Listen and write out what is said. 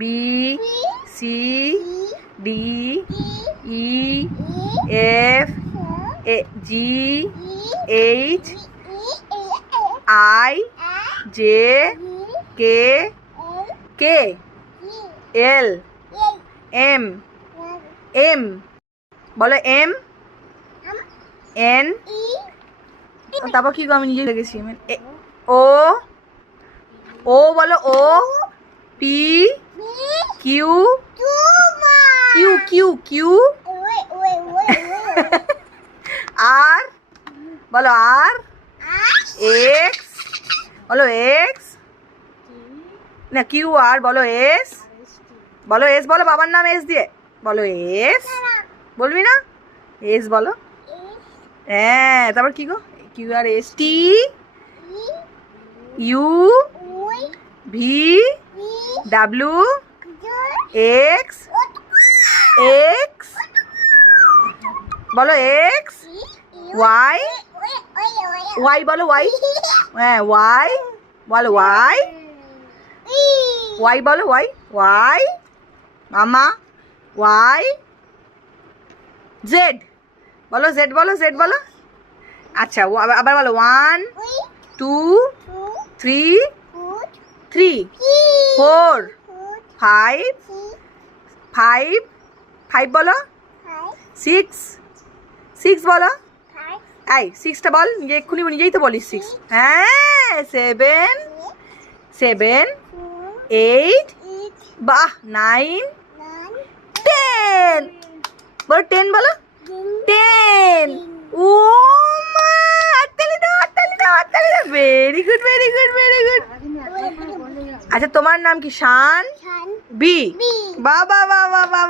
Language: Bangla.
B, C, D, E, F, G, H, I, J, K, K, L, M, M, বলো এম, এন, তারপর কি গো আমি নিজে দেখেছি ও, ও বলো O, P, Q, Q Q Q, R বলো আর, এক্স বলো এক্স, না কিউ আর বলো এস, বলো এস, বলো বাবার নাম এস দিয়ে বলো এস, বলবি না এস বলো, হ্যাঁ তারপর কি গো Q R S, T, U, V, W, X, X বলো এক্স, ওয়াই, ওয়াই বলো ওয়াই, হ্যাঁ ওয়াই বলো ওয়াই, ওয়াই বলো ওয়াই, ওয়াই মামা, ওয়াই, জেড বলো জেড, বলো জেড বলো, আচ্ছা আবার বলো 1 2 3 4 5 5 বলো, 6 বলো, এই 6টা বল, নিজে এক্ষুনি নিজেই তো বলিস 6, হ্যাঁ 7 8, বাহ 9 10 বলো 10 বলো 10, ও মা হাততালি দাও হাততালি দাও হাততালি দাও, very good very good very good. আচ্ছা তোমার নাম কি? শান বি, বাবা বাবা বাবা।